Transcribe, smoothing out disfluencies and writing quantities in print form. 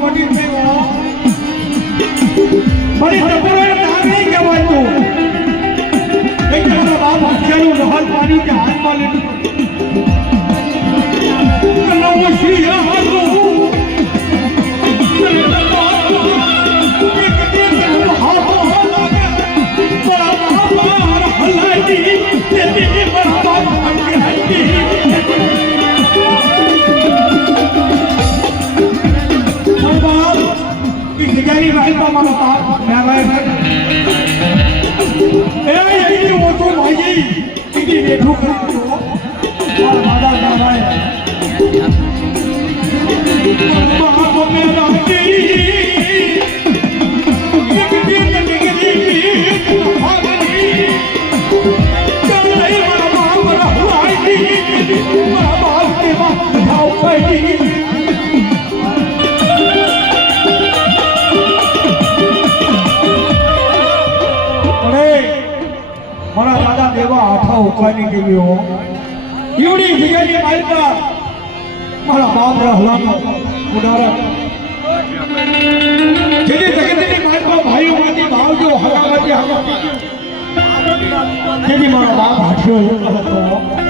મોટી થયો મારી ટપોરે નામ નહીં કહેવાય તું એક મારા બાપ હત્યાનું લહલ પાણી કે હાથમાં લીધું નવો સિંહ હાલો જગ્યાની વાહિતા મારો બાપ એ એની ઓછો ભાઈ ઈડી બેઠું કરી મારા દાદા દાદા બાપ મેરા કી એક દિન નિગરી ભાગની ચાલે મારા બાપ રહવાઈ મારા બાપ કે બાપ જાવ પડી મારા દાદા દેવા આઠા ઉપાયની કેવી હો ઈવડી જગ્યાની માલકા મારા બાપ રહલાનો ઉદાહરણ જેની જગતની માલકા ભાઈઓમાંથી ભાવજો હગામાંથી હગા જેની મારા બાપ હાથ્યો હતો